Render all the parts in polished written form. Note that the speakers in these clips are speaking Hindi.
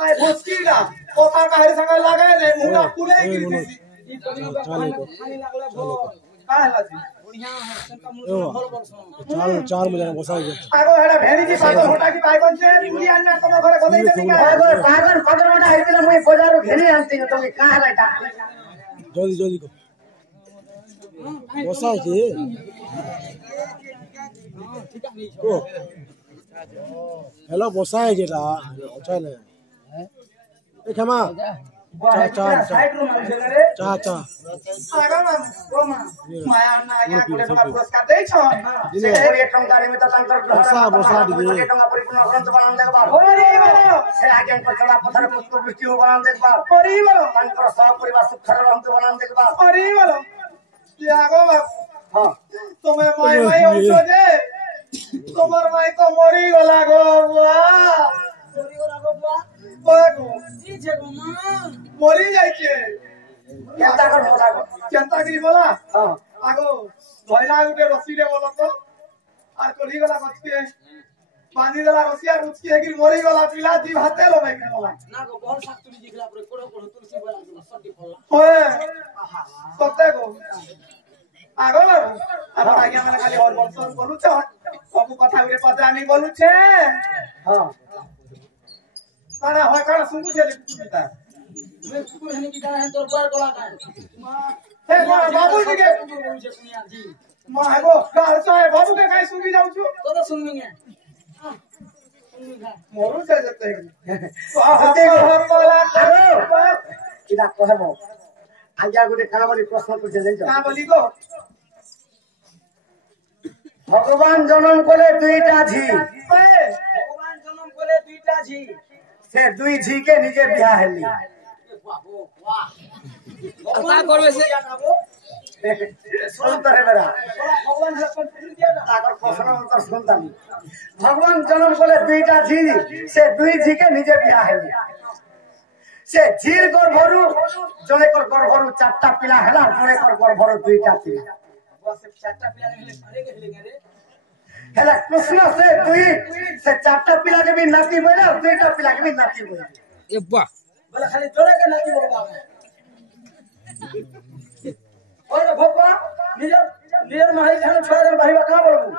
নাই ভস্কিটা কথা কাহির সঙ্গে লাগাই দে মুন্ডা পুরে গিরি দিছি चार चार मुझे बसा गया आगो हेडा भेरी की पागो होटा की पागो से तुरी आन्ना तुम घरे कोदै देनी का पागल पागल मोटा हेतिला मुई बजारो घेनी आनती तुम का हला का जल्दी जल्दी को बसा के को हेलो बसा है जेटा अच्छा ले ए क्षमा साइड रूम में रे चा चा आगो ना ओ मा माया ना या कोले बड़ा पुरस्कार दे छ से कोरे टंगारी में त तंत्र बसा दिए टंगा परिपूर्ण ग्रंथ बनान देखबा होरे बोलो से आगे को चला पत्थर पुष्प वृष्टि हो बनान देखबा होरे बोलो तंत्र सब परिवार सुख रहंत बनान देखबा होरे बोलो ये आगो हां तुम्हें माई माई उठो जे তোমার মাই তো মরি গলা গো বাবা মরি গলা গো বাবা কি যে গো মা মরি যাইছে চিন্তা কর বলা গো চিন্তা কি বলা হ্যাঁ আগো ধইলা উঠে রসিলে বলো তো আর করি গলা কচকে পানি দেলা রসি আর উচকি হেকি মরি গলা পিলা জি হাতে লবে কেনলা না গো বল শাস্ত্রী জিখলা পরে কোড়ো কোড়ো তুলসী বলা সটি পড়লা ওয়ে সতে গো আগো আমার আগে মানে খালি হর বর্ষন বলুছ सब कथा रे पत्रानी बोलु छे हां काना होय काना सुनु छे कुमिता मैं कुकुर हनी की गाना है तोर बार गला का हे बाबू जी के बोलु छे कुनिया जी मा आगो कार चाहे बाबू के काई सुनी जाऊ छु तो सुननी है मोरू छे जते हते घर वाला करो इदा कहबो आज्ञा गुटे काना बोली प्रश्न पूछे जाई का बोली गो भगवान जन्म कोले दुईटा झी भगवान जन्म कोले दुईटा झी से दुई झी के निजे बियाह हेली वाह का करबे से सुन तरे मेरा भगवान हसन दिया ना ताकर प्रश्न उत्तर सुनतानी भगवान जन्म कोले दुईटा झी से दुई झी के निजे बियाह हेली से झीर गर्भरु जने कर गर्भरु चारटा पिला हेला जने कर गर्भरु दुईटा पिला बस चारटा पिला हेले घरे के हेले रे हेला कृष्ण से दुई से चारटा पिला के भी नाती बोला दुईटा पिला के भी नाती बोला ए वाह बोला खाली जोड़े के नाती बोला और भगवा निजर मारी खान छोरा भाईवा का बोलबो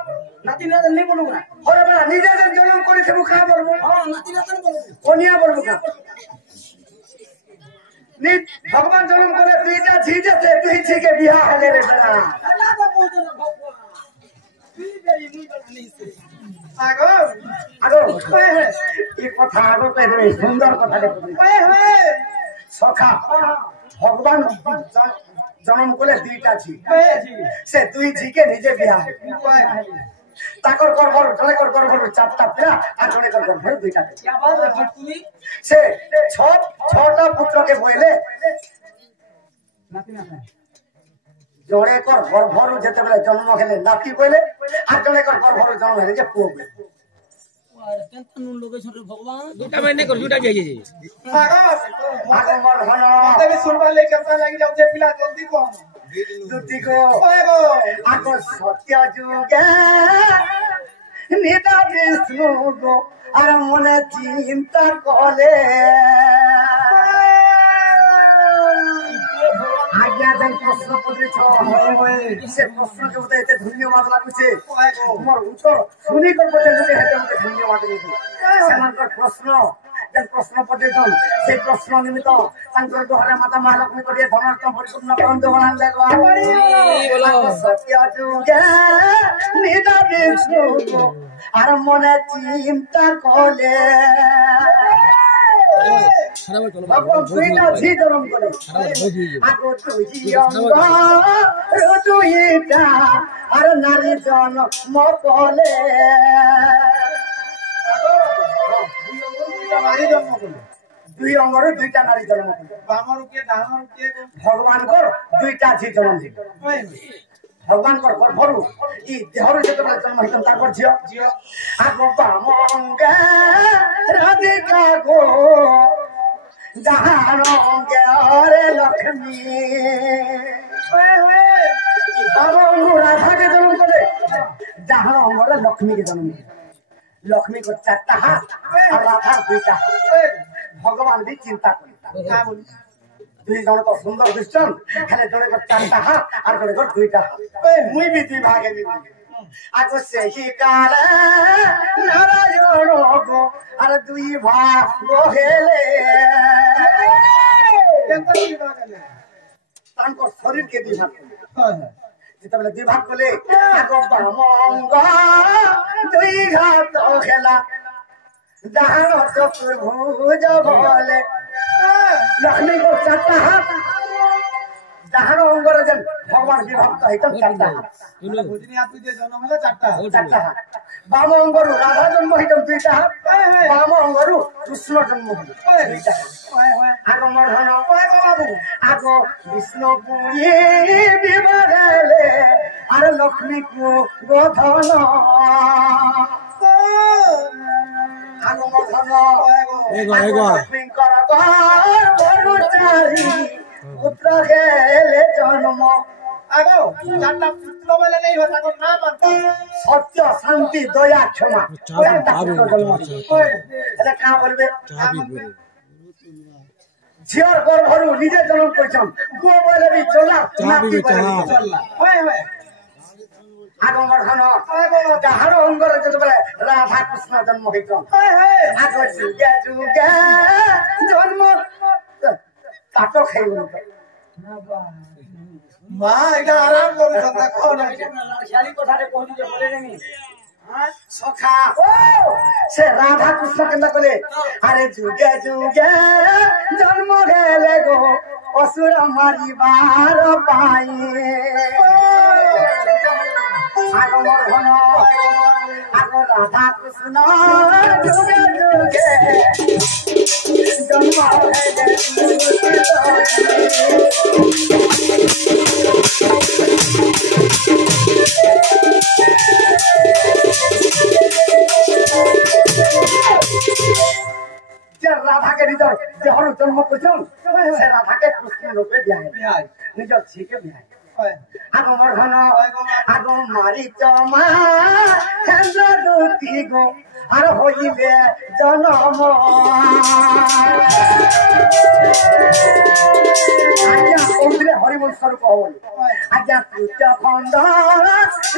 नाती ना नहीं बोलबो ना और बड़ा निजे से जन्म करी से का बोलबो हां नाती ना बोलबो कोनिया बोलबो का नी भगवान जन्म करे दुईटा झी से दुई झी के बियाह हले रे बड़ा अल्लाह का बोल दे भगवा आगो आगो ये कथा आगो कह दे सुंदर कथा देखो सखा भगवान जन्म कोले दुईटा झी से दुई झी के निजे बियाह ताकर गर्भर जने कर गर्भर चारटा पिला आ जने कर गर्भर दुईटा क्या बात है भटकुली से छटा पुत्र के बोले नाती ना जने कर गर्भर जेते बेले जन्म हेले नाती बोले आ जने कर गर्भर जन्म हेले जे पुओ बोले टेंशन लोगे छोटे भगवान दुटा महीने कर दुटा जाई जाई आगो मर घन तबे सुनबा ले केता लागि जाउ जे पिला जल्दी को दुती को आगो आगो सत्य जुगे निदा विष्णु गो আর মনে চিন্তা করে আজ্ঞা দেন প্রশ্ন করেছ সে প্রশ্নকে মতো এতে ধন্যবাদ লাগুছে তোমার উত্তর শুনি করতে লোকে হেতে মতো ধন্যবাদ দিয়েছে সেমানকর প্রশ্ন যেন প্রশ্ন পর্যটন সেই প্রশ্ন নিমিত্ত তাঙ্কর ঘরে মাতা মহালক্ষ্মী করিয়ে ধনার্থ পরিপূর্ণ গ্রন্থ বানান দেখবা সত্য যুগে নিদা বিষ্ণু আর মনে চিন্তা করে দুইটা ঝি জন্ম করে আগো দুইটা আর নারী জন্ম করে দুই অঙ্গর দুইটা নারী জন্ম ভগবান কর দুইটা ঝি জন্ম भगवान कर भरू ई देहरु जते जन्म हितम तार पर जियो आगो बामंगे राधिका गो जहानंगे अरे लक्ष्मी ओए ई बाबू राधा के जन्म करे जहानंगे लक्ष्मी के जन्म लक्ष्मी को चारटा हाथ और राधा दुईटा भगवान भी चिंता करता दुई जन तो सुंदर दिशन हेले जने को चारटा हाथ और जने को दुईटा हाथ मुई भी दुई भागे भी आगो से ही काल नारायण गो और दुई भाग हेले केनता दुई भाग हेले तांको शरीर के दुई भाग जितबेले दुई भाग कले आगो बामंग दुई घात खेला दाहन चतुर्भुज बोले लक्ष्मी को चारटा हाथ दाहन अंगर जन भगवान विभक्त है चारटा हाथ भोजनी आदमी जे जन्म होला चारटा हाथ बाम अंगरु राधा जन्म है दुईटा हाथ बाम अंगरु कृष्ण जन्म है दुईटा हाथ आगो मर्धन बाबू आगो विष्णु पुरी विवाहले अरे लक्ष्मी को गोधन आगो मर्धन लक्ष्मी कर पुत्र गेले जन्म आगो चारटा पुत्र बोले नहीं होता को नाम सत्य शांति दया क्षमा एले का बोलबे झियर गर्भरु निजे जन्म करछन गो बोले भी चला नाती बोले चला होय आगो मर्धन दाहर अंगर जतबेले राधा कृष्ण जन्म होइछन आगो जुगे जुगे जन्म काटो खाइबो मा एटा आराम करू संता खाओ ना शाली कोठारे पहुंची जे बोले नहीं सखा से राधा कृष्ण केंदा कले अरे जुगे जुगे जन्म गेले गो असुर मारी बार पाए आगो मर्धन आगो राधा कृष्ण जुगे जुगे जन्म राधा के निजर जहर जन्म करछन से राधा के कृष्ण रूपे बियाह निजर छिके बियाह आगो मर्धन आगो मारी चमा चंद्र दूती गो आर होइले जन्म आज्ञा ओंद्रे हरिवंश रूप होल आज्ञा तृतीय खंड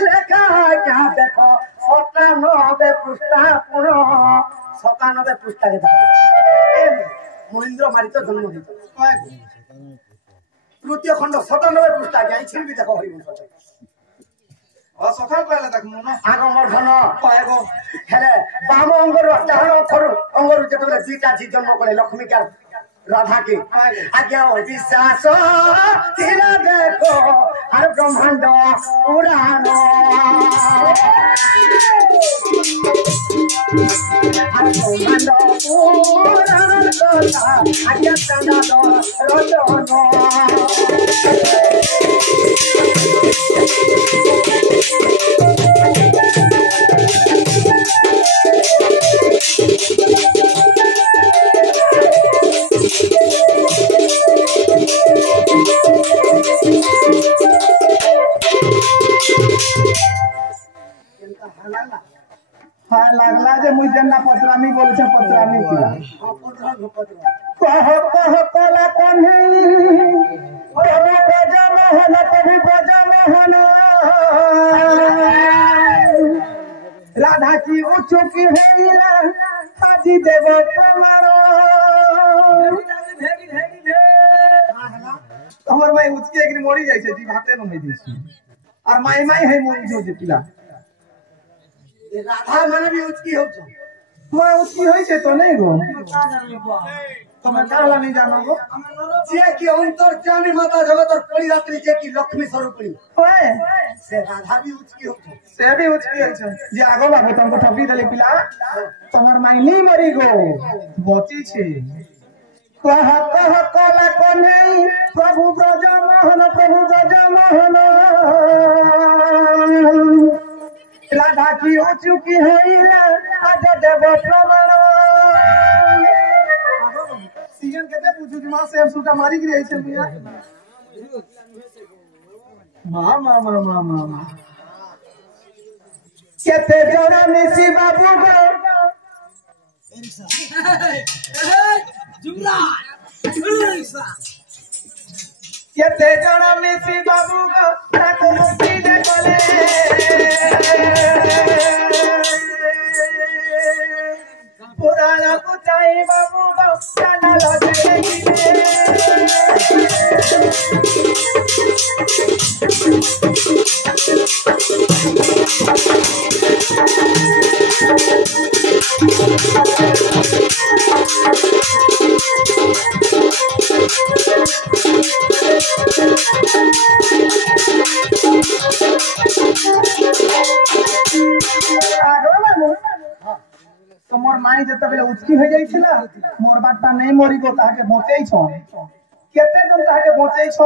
लेखा क्या देखो 97 पृष्ठा पुनः 97 पृष्ठा के महेंद्र मारित जन्म होइतो तृतीय खंड 97 पृष्ठा के छिन भी देखो हरिवंश सखा कहला तक मन आगो मर्धन पाएगो हेले बाम अंगर डाहण खरु अंगर जतबेले दुईटा जी जन्म करे लक्ष्मी के राधा के आज्ञा विश्वास तीन देखो हर ब्रह्मांड पुराण हर ब्रह्मांड पुराण कथा आज्ञा चंदा रचन हाँ लागला जे मुई जन्ना पत्रामी बोले छे पत्रामी किया कह कला कन्हई प्रभु गजा मोहन प्रभु गजा मोहन राधा की उचुकी हैला हाजी देव तुम्हारो हमर भाई उचके एक मोड़ी जाय छे जी भाते न दै छी और माई माई है मोड़ी जो जितला राधा माने भी उचकी हो छ मैं उचकी होई छे तो नहीं गो तुम्हें काला नहीं जानो गो जे की अंतर जानी माता जगत और पड़ी रात्रि जे की लक्ष्मी स्वरूपणी ओए से राधा भी उचकी हो छ से भी उचकी होई छे जे आगो बाबू तुमको ठपी देले पिला तोहर माई नहीं मरी गो बची छे कह कला कोनी प्रभु ब्रज मोहन प्रभु ब्रज मोहन राधा की हो चुकी है आज देव प्रमाण सीजन कहते पूछू कि मां से सूटा मारी की रही छे मिया मां मां मां मां मां कहते जोड़ा में सी बाबू गो केते जण मिसी बाबू को ताको मुक्ति दे गले पुराण को चाहे बाबू को जाना लगे तमर माई जत बेले उचकी हो जाई छिला मोर बाटा नहीं मरी गो ताके बचई छ केते जन ताके बचई छ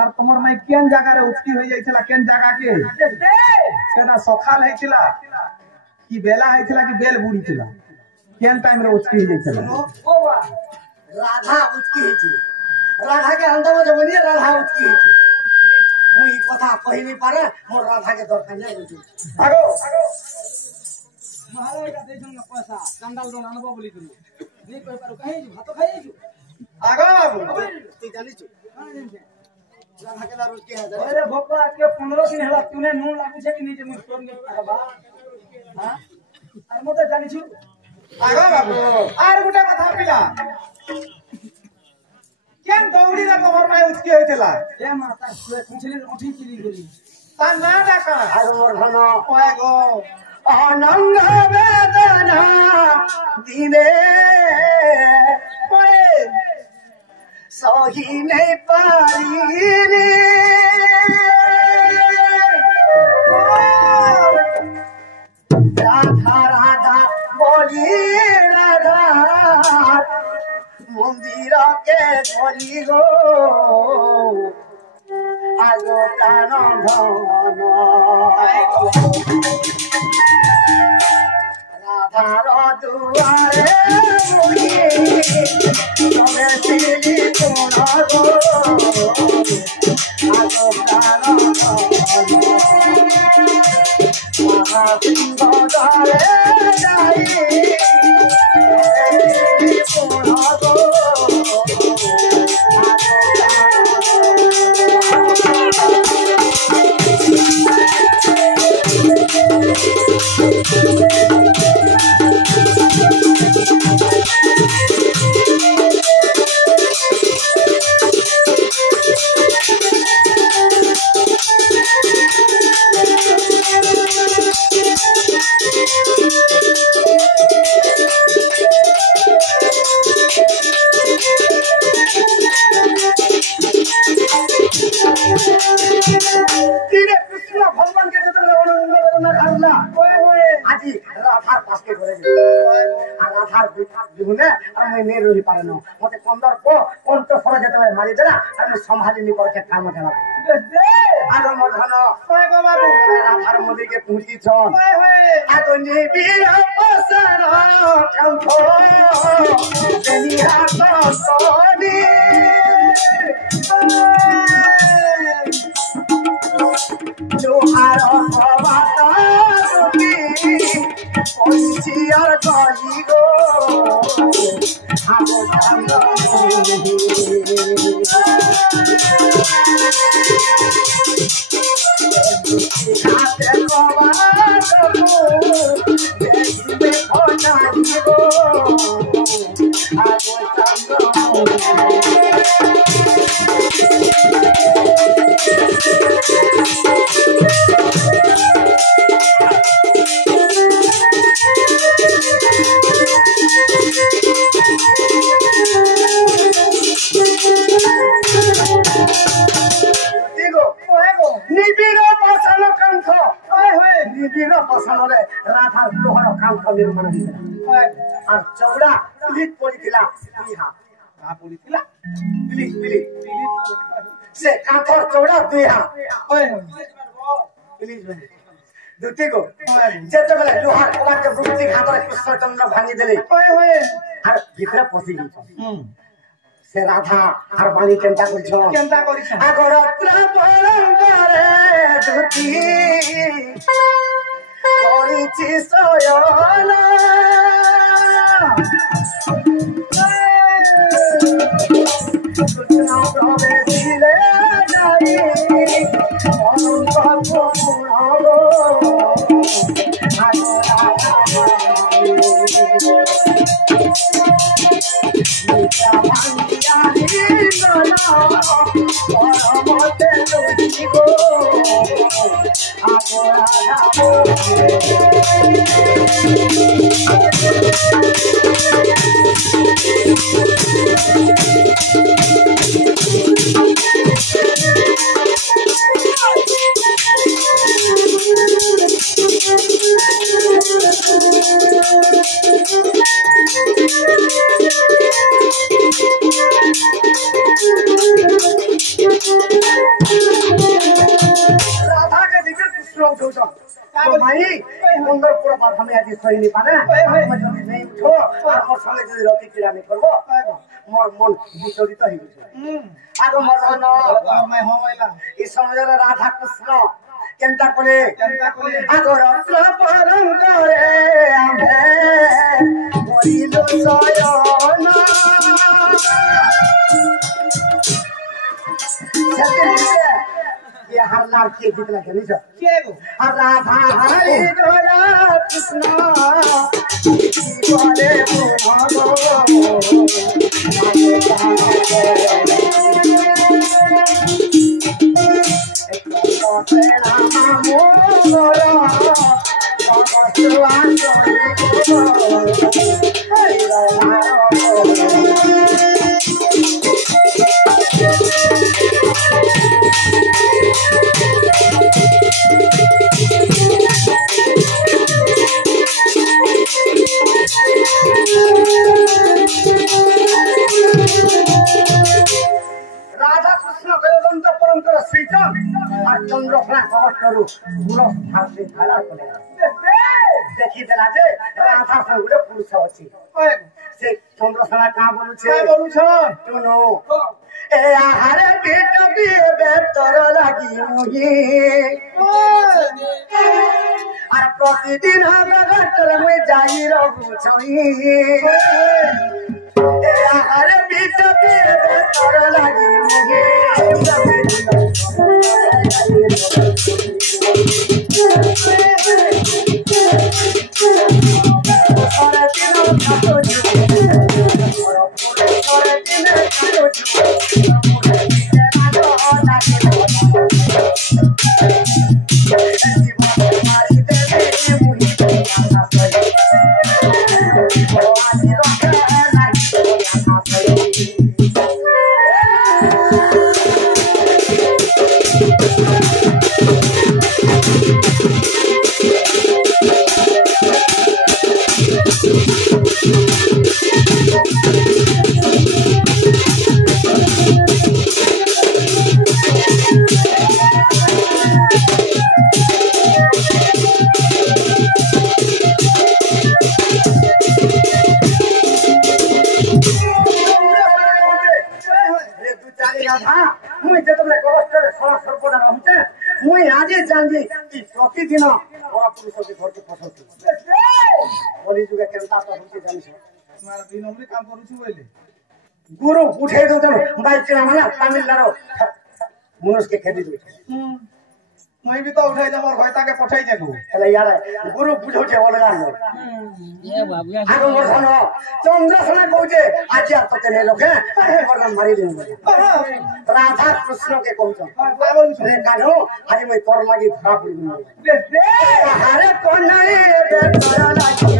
आर तमर माई केन जगह रे उचकी हो जाई छिला केन जगह के सेना सखाल है छिला की बेला है छिला की बेल बुड़ी छिला केन टाइम रे उचकी हो जाई छिला राधा उचकी है छी राधा के अंदर में जबनी राधा उचकी है छी मुई कथा कहि नहीं पारे मोर राधा के दरकार नहीं होई आगो महाराज का देजन ना पैसा कंडाल दोन अनुभव बोली करू नहीं कह पारो कहीं भात खाई छु आगो बाबू तू जानी छु राधा के रोज के है अरे भोपा के 15 दिन हला तूने नून लागू छे कि नहीं जे मुझ तोड़ के बा हां अरे मो तो जानी छु आगो बाबू आर गुटा कथा पिला केन दौड़ी रा तमर माई उचकी होइतला ए माता सुए कुछली उठी चिली गली ता ना डाका आरो मोर धन ओए गो आनंद वेदना दिने ओए सही नहीं पारी राधा राधा बोली राधा मंदिर के धरी गो आगो प्राण धन राधार दुआरे मुखी तमे सिली कोण गो आगो प्राण महासिंह द्वारे जाई कोण गो मते 15 को कोन तो फरा जते मारी देना और मैं संभाली नहीं पर के काम देना आरो मोर धन ओए गो बाबू राधार मोदी के पूंजी छन ओए होए आतो निबिर पसर कंठो दुनिया तो सोनी जो आरो बाता की पंचियार गली गो आगो जानो खाते कोवा देखबे कोना गो आगो जानो राधा लोहार कांठ निर्माण और चौड़ा पिलित पड़ीला का पड़ीला पिलित से कांठर चौड़ा दुहा पिलित दुटी को जेते बेले लोहार कला के वृत्ति घातर कृष्णचंद्र भांगी देले और भीतर पसी गई से राधा और बाणी केंता करिछ आगरत्र परंगरे दुटी करिछि सयना मीठा भांगिया रे गाना और मोते लुटी गो आगो राधा के जिक्र कृष्ण उठो तो भाई सुंदर पूरा बात हमें आज सही नहीं पाना मैं जल्दी नहीं उठो और मोर संगे जल्दी रोटी किला नहीं करबो मोर मन विचलित ही होছে आगो मोर मन मैं होइला इस समय राधा कृष्ण केनता करे आगो रत्न परम करे आंधे मोरिलो सयना ये हर लाल के गीत लगे नहीं सर राधा हरे गोरा कृष्ण बोले राधा कृष्ण गयदंत परंपर श्रीचंद और चंद्रफला कवच करू पूरा भारत धारा करे देखि देला जे राधा संगे पुरुष अछि से चंद्रफला का बोलु छ सुनो ए आहारे पेट दिए बेतर लागी मुही আর প্রতিদিন আমরা ঘাটর মই যাই রঘু ছই আরে বিচতে তোর লাগি মুগে प्रतिदिन पुरुष के घर के फसल बोली जुगे केनता तो होते जानि छ मार दिन हमरे काम करू छु बोले गुरु उठे दो बाइक चला माना तमिलनाडु मनुष्य के खेती दो मैं भी तो उठाई जा मोर भयता के पठाई देबो हेले यार गुरु बुझौ छे अलगा ए बाबू आगो मोर सुनो चंद्रसेना कहूचे आज तो तेने लोके वर्णन मारी दिन राधा कृष्ण के कहूछ रे काढो आज मैं तोर लागी धरा पड़ी अरे कोन नहीं रे तोरा लागी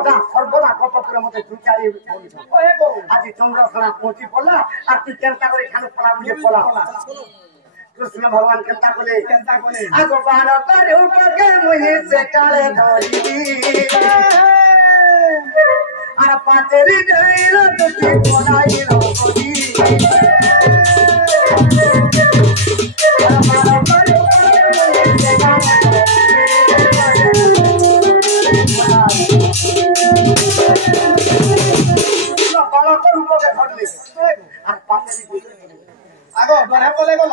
সর্বদা সর্বদা কত করে মতে দু চারি ওই গো আজ চন্দ্রসনা পৌঁছি পড়লা আর তুই কেনটা করে এখানে পড়া বুঝে পড়া কৃষ্ণ ভগবান কেনটা বলে কেনটা বলে আগো বার করে উপকে মুহি সে কালে ধরি আর পাতেরি দেইল তুই পড়াই রবি আগো বড় বলে গেল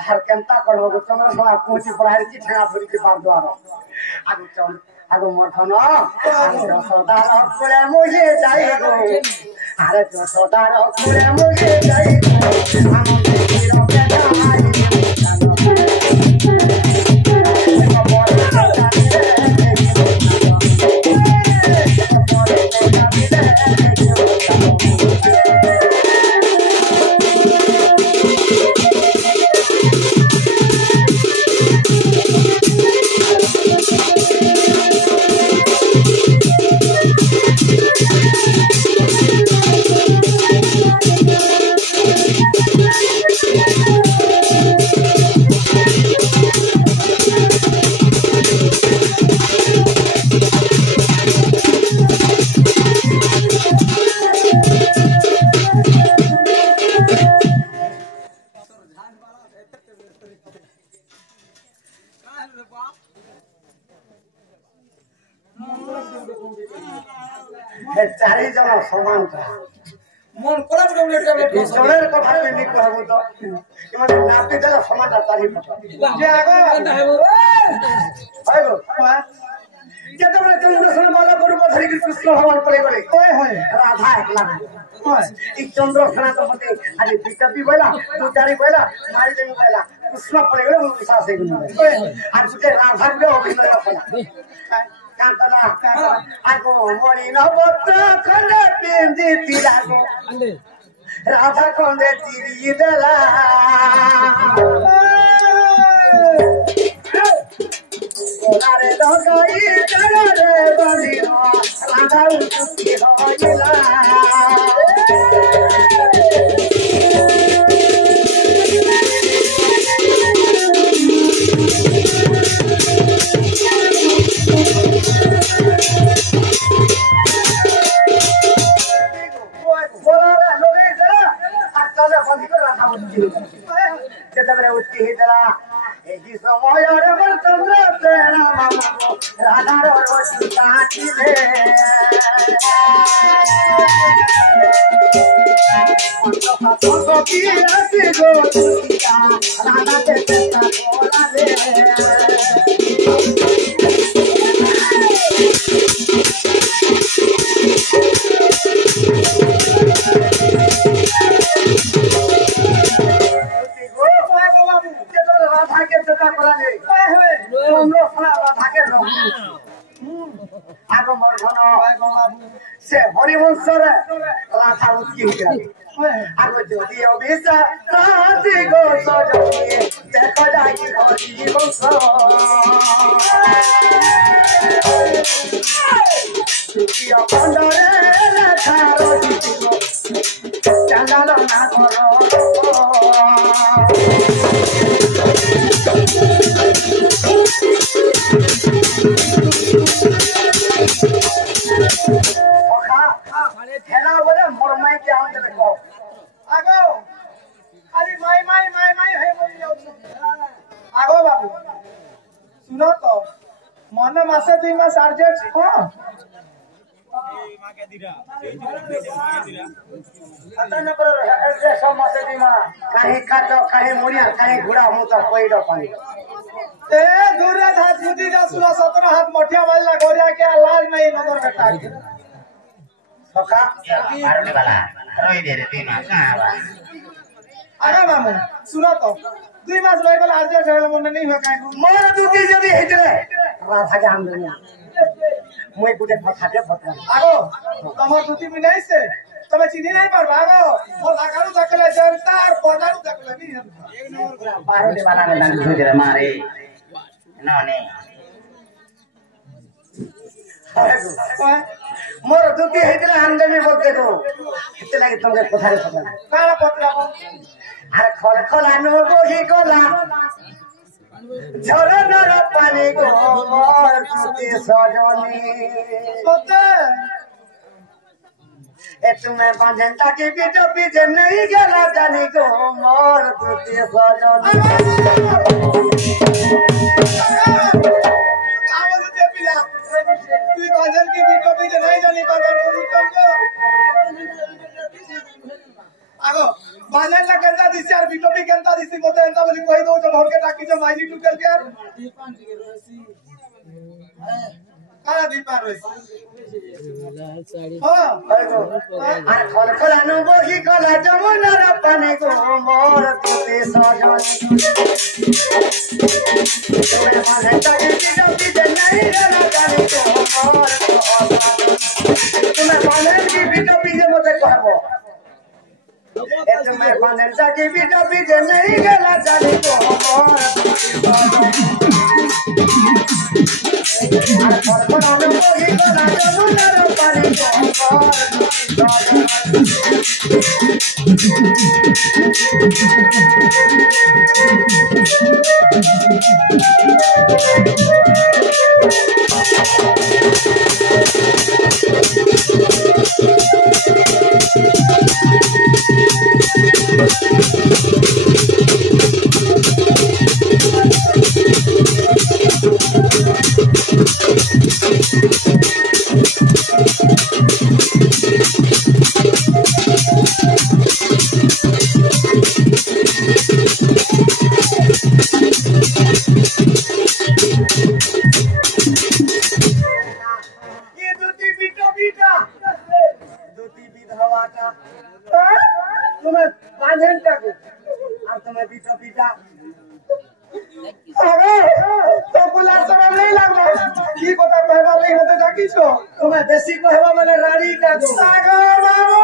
আর কেনটা করবো চন্দ্রসভা পৌঁছি পড়াই কি ঠেঙা ধরিতে পারবো আর আগে চল আগো মঠন যশোদার করে মুহে যাই গো আরে যশোদার করে মুহে যাই চারিজন সমান মন করা বলে জনের কথা তুমি কহবো তো মানে নাপি দেলা সমানটা চারি যে আগো হয় গো যেতবে চন্দ্রসেন বলা করবো ধরি কৃষ্ণ ভগবান পড়ে গেলে ওই হয় রাধা একলা এই চন্দ্রসেনা তো মতে আজ বিকাপি বইলা দু চারি বইলা মারি দেবি বইলা কৃষ্ণ পড়ে গেলে বিশ্বাস এগুলো আর সুতে রাধা গুলো অভিনয় করা কান্তলা আগো মরি নবত্র খন্ডে পিন্দি তিরাগো রাধা খন্ডে তিরি দেলা ওনারে লগাই রে বলিল রাধা উঠি হইলা যেতবে উঠি দেলা এই সময় চন্দ্র রাধার কাটিলে রাধাকে চেষ্টা করালে রাধাকে চেষ্টা করালে রাধাকে আগমন সে হরিবংশরে রাধা উঠি আগ যদি অভিশাপ গো সজনে দেখো যাই হরিবংশ তৃতীয় খণ্ডরে লেখা রহিছিল চালাল না করো খেলা বলে মোর মাইকে আমাকে দেখো আগো খালি মাই মাই মাই মাই হয়ে বলি যাচ্ছ আগো বাবু শুনো তো মনে মাসে 2 মাস আর্জেন্ট হ্যাঁ कहीं खाचो कहीं मुड़िया कहीं घुड़ा मुँह तो कोई डो पानी ए दूरे था जुदी का 16-17 हाथ मोटिया वाला गोरिया के लाज नहीं नगर बेटा सका मारने वाला रोई दे रे 3 मास कहां बा आगे मामू सुनो तो 2 मास रहे वाला अर्जेंट है मुन्ने नहीं हो काहे मोर दुकी जदी हेतरे राधा के आंदने মই গুটে কথাতে কথা আগো তোমার দুটি মিলাই সে তুমি চিনি নাই পারবা আগো মোর লাগানো দেখলে জনতা আর বজারু দেখলে নি मारने वाला ने लाग धोई दे रे मारे नने मोर दुती हेतले हंदे में बोलते को इते लागे तुमके कथा रे पता काला पतला अरे खल खलानु बोही गला झरनार पानी को मोर दुती सजनी सोते ए तुम्हें बांधन ताकि बीटो पीछे नहीं गला जानी को मोर दुती सजनी तू काजल की वीडियो पे नहीं जानी काजल को तुमको आगो बाजन ना करता दिस यार वीडियो पे करता दिस बोलते हैं बोली कोई दो जब होके टाकी जब माइली टू कर यार काला दीपार रोसी हां अरे खल खलानु बोही गला जमुनार पानी को मोर दुती सजनी तुम्हें बांधन ताकि बीटो पीछे नहीं गला जानी को मोर तुम्हें बांधन की बीटो पीछे मत कहबो तुम्हें बांधन ताकि बीटो पीछे नहीं गला जानी को मोर अरे खल खलानु बोही गला जमुनार पानी को मोर ये दुती बीटो बीटा दुती विधवा का तुम्हें बांधन तक और तुम्हें बीटो बीटा अरे तो गुलाब समय नहीं लगो की कोता कहबा नहीं होते टाकी छो तुम्हें बेसी कहबा माने रानी का सागर बाबू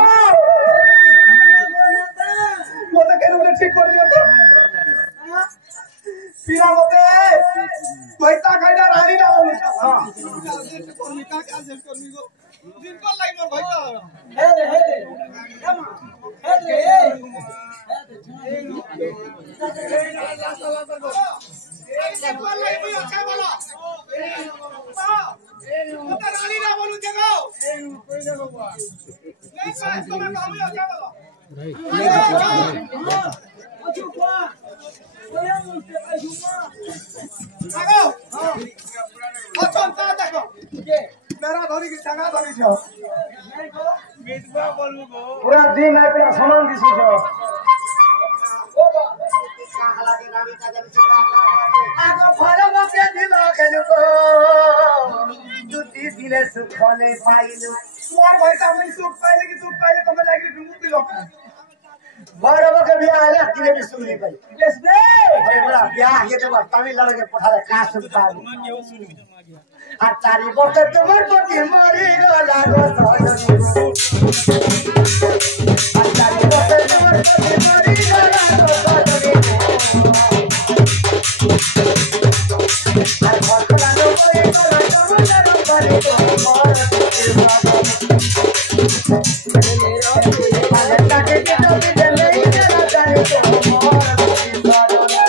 वो तो केन बोले ठीक कर दियो तो पीरा होते पैसा खाइना रानी ना बोले हां का काजल करनी को जिनको लाई मोर भैया हे दे पूरा दिन है पूरा सामान दिसी छो आगो फरम के दिलो केनुको दुती दिले सुखले पाइलु मोर भैया मैं सुख पाइले कि सुख पाइले तो मैं लागी ढूंढ दिलो भरम के बियाह आले तिने भी सुनली पाई यस बे अरे बड़ा बियाह के जब तमिलनाडु के पठाले का सुन पाई आ चारी बटे तुमर पति मरी गला गो सजनी आ चारी बटे तुमर पति मरी गला गो सजनी आ खखलानो कोई गला जमुनार पानी को मोर दुती सजनी बांधन ताकि बीटो पीछे नहीं गला जानी को मोर दुती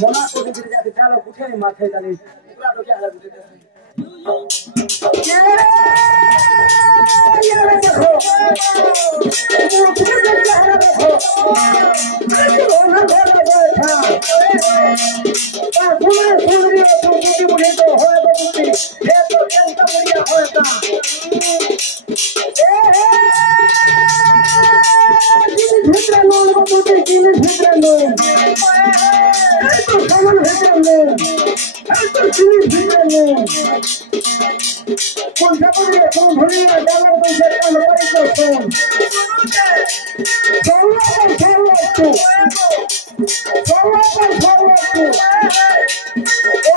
मोना को दिख जाके चलो उठे नहीं माथे चली पूरा तो क्या हालत है ये देखो देखो ना बोला बैठा आ सुन रही हो तुम बुद्धि बुद्धि तो होए तो बुद्धि ये तो जनता बढ़िया होता भित्र लोन बुद्धि किने भित्र लोन तो सामान भित्र लोन तो किने भित्र लोन কোন সাপুরে কোন ভুলিয়ে জানার বসে কাল করি তো কোন সর্বতু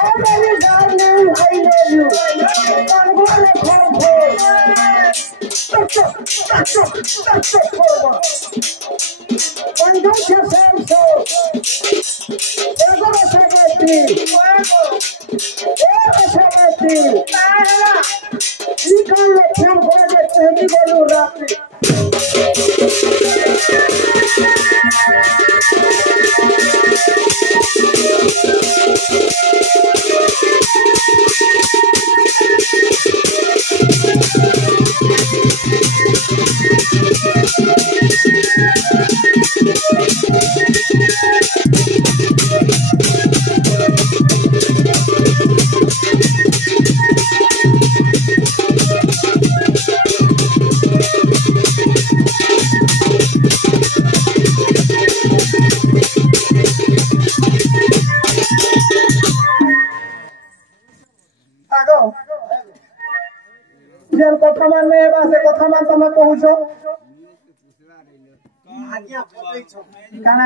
Oh baby darling, I love you. I'm gonna come home. That's it, forward. And don't you say so. They're gonna forget me. They're gonna forget me. You can't let him forget me. He's gonna rock me. কথা মানে বাসে কথা মান তুমি কହୁଛ ଆଜ୍ଞା ପକେଇଛ କାଣା